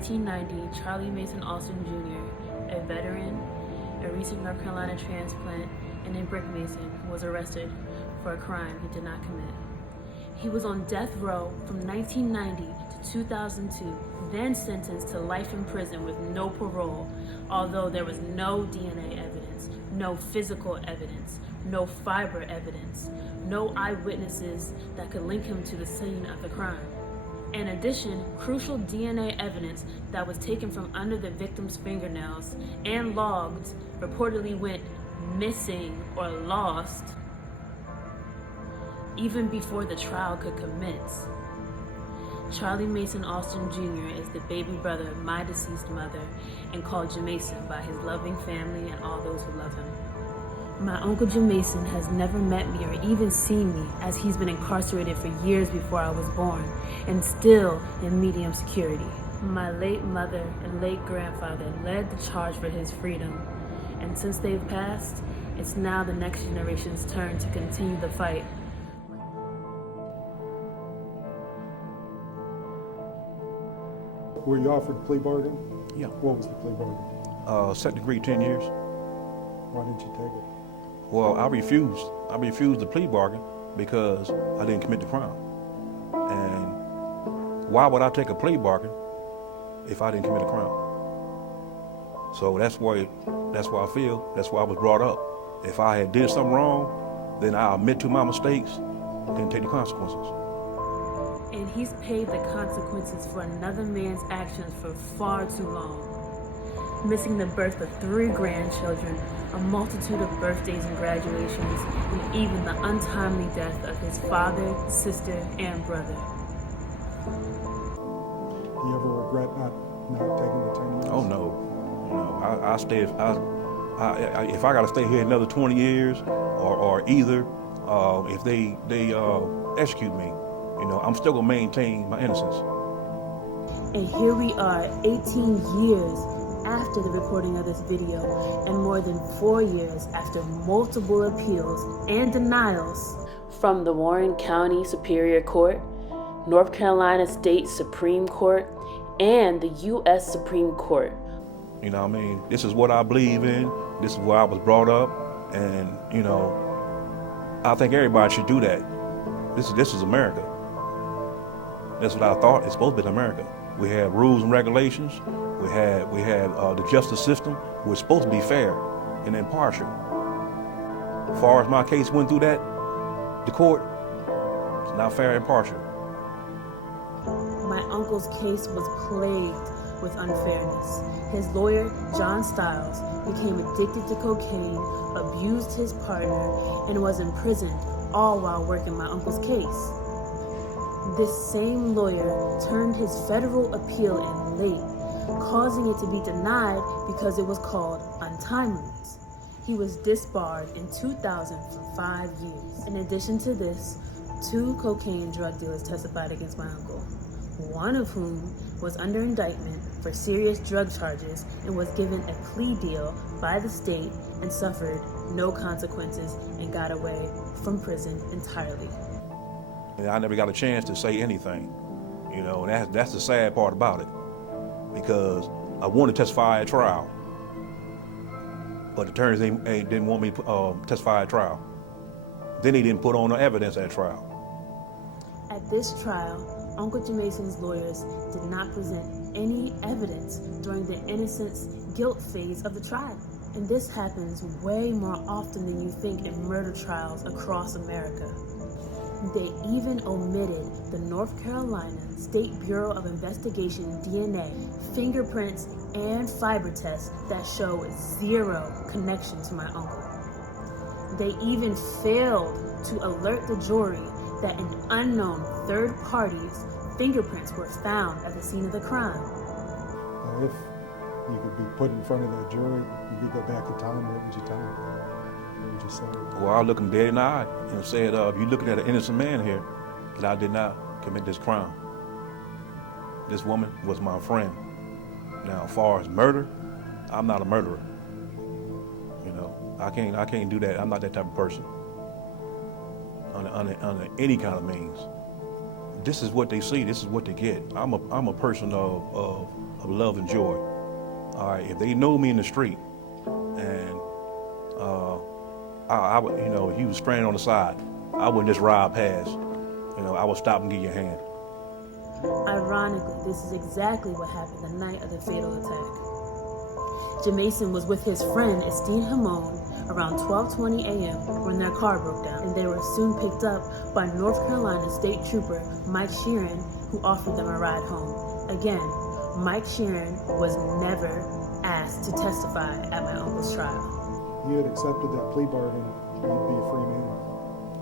1990, Charlie Mason Alston Jr., a veteran, a recent North Carolina transplant, and a brick mason, was arrested for a crime he did not commit. He was on death row from 1990 to 2002, then sentenced to life in prison with no parole, although there was no DNA evidence, no physical evidence, no fiber evidence, no eyewitnesses that could link him to the scene of the crime. In addition, crucial DNA evidence that was taken from under the victim's fingernails and logged reportedly went missing or lost even before the trial could commence. Charlie Mason Alston Jr. is the baby brother of my deceased mother and called Jamason by his loving family and all those who love him. My uncle Jamason has never met me or even seen me, as he's been incarcerated for years before I was born and still in medium security. My late mother and late grandfather led the charge for his freedom, and since they've passed, it's now the next generation's turn to continue the fight. Were you offered a plea bargain? Yeah. What was the plea bargain? Second degree, 10 years. Why didn't you take it? Well, I refused. I refused the plea bargain because I didn't commit the crime. And why would I take a plea bargain if I didn't commit a crime? So that's why I feel, that's why I was brought up. If I had did something wrong, then I admit to my mistakes, then take the consequences. And he's paid the consequences for another man's actions for far too long. Missing the birth of 3 grandchildren, a multitude of birthdays and graduations, and even the untimely death of his father, sister, and brother. You ever regret not taking the 10 years? Oh no. I stay. If I got to stay here another 20 years, or either if they execute me, I'm still gonna maintain my innocence. And here we are, 18 years after the recording of this video, and more than 4 years after multiple appeals and denials from the Warren County Superior Court, North Carolina State Supreme Court, and the U.S. Supreme Court. This is what I believe in. This is where I was brought up, and I think everybody should do that. This is America. That's what I thought. It's supposed to be America. We have rules and regulations. We have the justice system. We're supposed to be fair and impartial. As far as my case went through the court, it's not fair and impartial. My uncle's case was plagued with unfairness. His lawyer, John Stiles, became addicted to cocaine, abused his partner, and was imprisoned, all while working my uncle's case. This same lawyer turned his federal appeal in late, causing it to be denied because it was called untimeliness. He was disbarred in 2000 for 5 years. In addition to this, 2 cocaine drug dealers testified against my uncle, one of whom was under indictment for serious drug charges and was given a plea deal by the state and suffered no consequences and got away from prison entirely. I never got a chance to say anything, and that's the sad part about it, because I wanted to testify at trial, but the attorneys didn't want me to testify at trial. Then they didn't put on no evidence at trial. At this trial, Uncle Jamason's lawyers did not present any evidence during the innocence guilt phase of the trial. And this happens way more often than you think in murder trials across America. They even omitted the North Carolina State Bureau of Investigation DNA, fingerprints, and fiber tests that show 0 connection to my uncle. They even failed to alert the jury that an unknown third party's fingerprints were found at the scene of the crime. If you could be put in front of that jury, you could go back in time, what would you tell them? What would you say? Well, I'll look them dead in the eye and say, you're looking at an innocent man here, that I did not commit this crime. This woman was my friend. Now, as far as murder, I'm not a murderer. I can't do that. I'm not that type of person. Under any kind of means. this is what they see, this is what they get. I'm a person of love and joy. All right, if they know me in the street, and I would, he was stranded on the side, I wouldn't just ride past. I would stop and give you a hand. Ironically, this is exactly what happened the night of the fatal attack. Jamason was with his friend Esteem Hamon around 12:20 a.m. when their car broke down, and they were soon picked up by North Carolina State Trooper Mike Sheeran, who offered them a ride home. Again, Mike Sheeran was never asked to testify at my uncle's trial. You had accepted that plea bargain, you'd be a free man.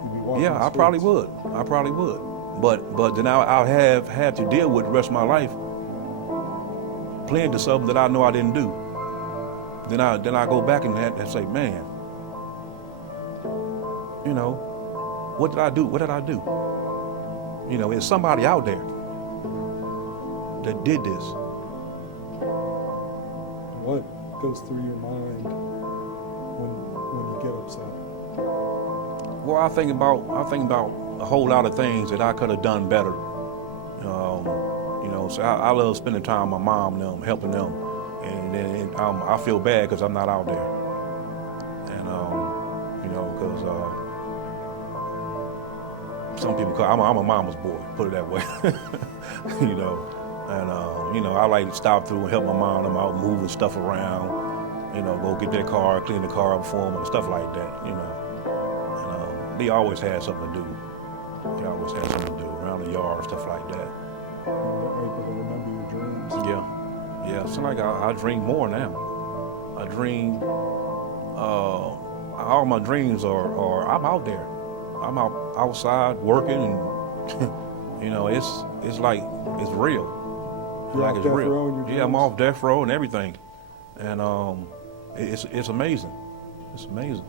You'd be walking Yeah, the I probably streets. would. I probably would. But then I'll have had to deal with the rest of my life playing to something that I know I didn't do. Then I go back and say, man, what did I do? What did I do? There's somebody out there that did this. What goes through your mind when you get upset? Well, I think about a whole lot of things that I could have done better. So I love spending time with my mom and them, helping them, and then I feel bad because I'm not out there, and because some people call I'm a mama's boy, put it that way, and I like to stop through and help my mom and them out, moving stuff around, go get their car, clean the car up for them, and stuff like that, and they always had something to do. They always had something to do around the yard, stuff like that. You're able to remember your dreams. Yeah. So like I dream more now. I dream. All my dreams are I'm out there. I'm outside working, and it's like it's real. You're like off it's death real. row in your Yeah, I'm dreams? off death row and everything, and it's amazing. It's amazing.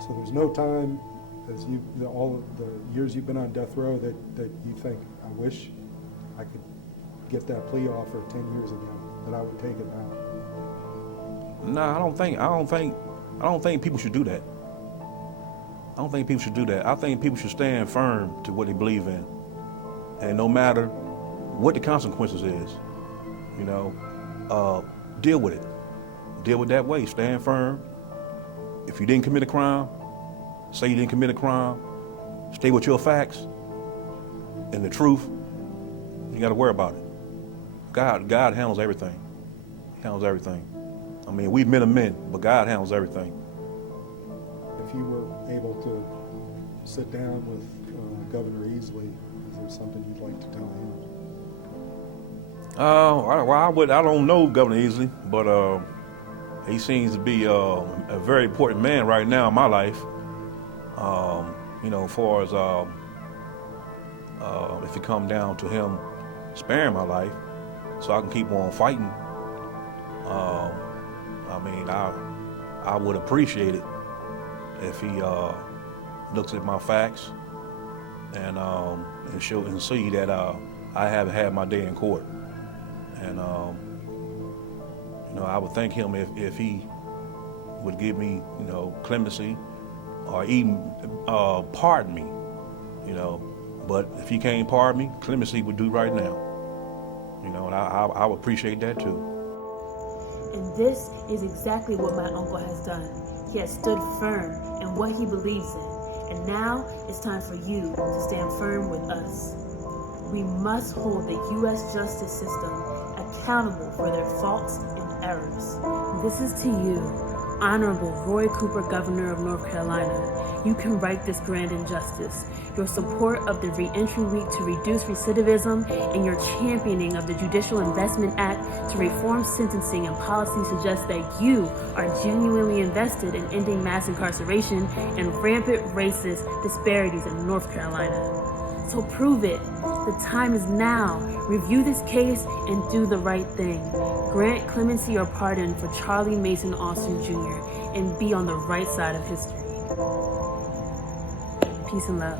So there's no time, as all of the years you've been on death row, that you think, I wish I could get that plea offer 10 years ago, that I would take it now. No, I don't think people should do that. I don't think people should do that. I think people should stand firm to what they believe in, and no matter what the consequences is, deal with it. Deal with that way. Stand firm. If you didn't commit a crime, say you didn't commit a crime. Stay with your facts and the truth. You got to worry about it. God handles everything. He handles everything. I mean, we men are men, but God handles everything. If you were able to sit down with Governor Easley, is there something you'd like to tell him? I don't know Governor Easley, but he seems to be a very important man right now in my life. As far as if it come down to him sparing my life, so I can keep on fighting. I would appreciate it if he looks at my facts and show and see that I haven't had my day in court. And I would thank him if he would give me, clemency, or even pardon me, But if he can't pardon me, clemency would do right now, and I would appreciate that too. And this is exactly what my uncle has done. He has stood firm in what he believes in. And now it's time for you to stand firm with us. We must hold the U.S. justice system accountable for their faults and errors. This is to you, Honorable Roy Cooper, Governor of North Carolina. You can right this grand injustice. Your support of the Reentry Week to reduce recidivism and your championing of the Judicial Investment Act to reform sentencing and policy suggest that you are genuinely invested in ending mass incarceration and rampant racist disparities in North Carolina. So prove it. The time is now. Review this case and do the right thing. Grant clemency or pardon for Charlie Mason Alston Jr. and be on the right side of history. Peace and love.